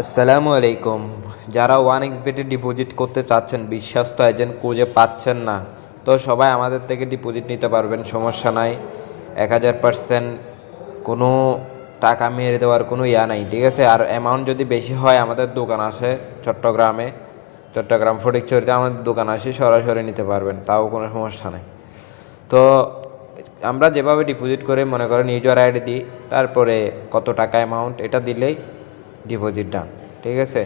আসসালামু আলাইকুম। যারা 1xBet ডিপোজিট করতে চাচ্ছেন, বিশ্বস্ত এজেন্ট খুঁজে পাচ্ছেন না, তো সবাই আমাদের থেকে ডিপোজিট নিতে পারবেন, সমস্যা নাই। 1000% কোনো টাকা মেরে দেওয়ার কোনো নাই, ঠিক আছে। আর অ্যামাউন্ট যদি বেশি হয়, আমাদের দোকান আসে চট্টগ্রাম ফটিকছড়িতে আমাদের দোকান আসে, সরাসরি নিতে পারবেন, তাও কোনো সমস্যা নাই। তো আমরা যেভাবে ডিপোজিট করে মনে করেন ইউজার আইডি দিই, তারপরে কত টাকা অ্যামাউন্ট এটা দিলেই ডিপোজিট ডান, ঠিক আছে।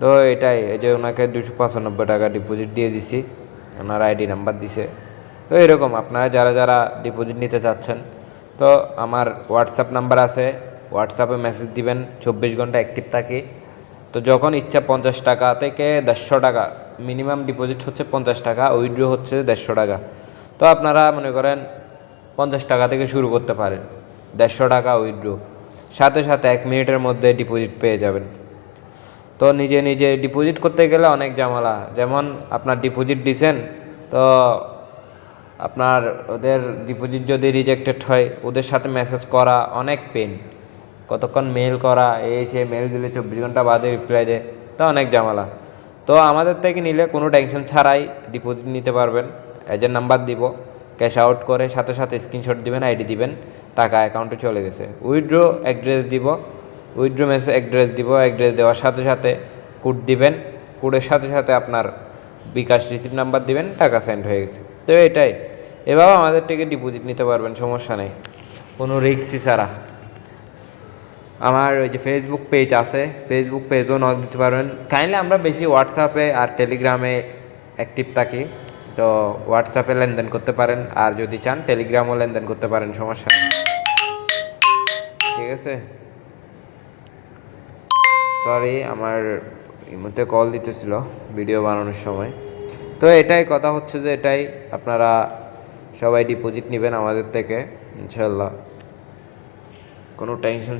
তো এটাই, এই যে ওনাকে 295 টাকা ডিপোজিট দিয়ে দিছি, ওনার আইডি নাম্বার দিছে। তো এরকম আপনারা যারা যারা ডিপোজিট নিতে চাচ্ছেন, তো আমার হোয়াটসঅ্যাপ নাম্বার আছে, হোয়াটসঅ্যাপে মেসেজ দিবেন, 24 ঘন্টা অ্যাক্টিভ থাকি। তো যখন ইচ্ছা 50 টাকা থেকে 150 টাকা, মিনিমাম ডিপোজিট হচ্ছে 50 টাকা, উইথড্র হচ্ছে 150 টাকা। তো আপনারা মনে করেন 50 টাকা থেকে শুরু করতে পারেন, 150 টাকা উইথড্র, সাথে সাথে 1 মিনিটের মধ্যে ডিপোজিট পেয়ে যাবেন। তো নিজে নিজে ডিপোজিট করতে গেলে অনেক ঝামেলা, যেমন আপনার ডিপোজিট দিছেন, তো আপনার ওদের ডিপোজিট যদি রিজেক্টেড হয়, ওদের সাথে মেসেজ করা অনেক পেন, কতক্ষণ মেল করা, সে মেল দিলে 24 ঘন্টা বাদে রিপ্লাই দেয়, তো অনেক ঝামেলা। তো আমাদের থেকে নিলে কোনো টেনশন ছাড়াই ডিপোজিট নিতে পারবেন। এজেন্ট নাম্বার দিব, ক্যাশ আউট করে সাথে সাথে স্ক্রিনশট দিবেন, আইডি দিবেন, টাকা অ্যাকাউন্টে চলে গেছে। উইথড্র অ্যাড্রেস দিব, উইথড্র মেসেজ অ্যাড্রেস দিব, অ্যাড্রেস দেওয়ার সাথে সাথে কোড দিবেন, কোডের সাথে সাথে আপনার বিকাশ রিসিপ্ট নাম্বার দিবেন, টাকা সেন্ড হয়ে গেছে। তো এটাই, এভাবে আমাদের থেকে ডিপোজিট নিতে পারবেন, সমস্যা নেই, কোনো রিস্কই ছাড়া। আমার ওই যে ফেসবুক পেজ আছে, ফেসবুক পেজও নক দিতে পারবেন। কাইন্ডলি আমরা বেশি হোয়াটসঅ্যাপে আর টেলিগ্রামে অ্যাক্টিভ থাকি, তো হোয়াটসঅ্যাপে লেনদেন করতে পারেন, আর যদি চান টেলিগ্রামও লেনদেন করতে পারেন, সমস্যা নেই, ঠিক আছে। সরি, আমার এই মুহূর্তে কল দিতেছিল ভিডিও বানানোর সময়। তো এটাই কথা হচ্ছে যে এটাই, আপনারা সবাই ডিপোজিট নেবেন আমাদের থেকে, ইনশাল্লাহ কোনো টেনশন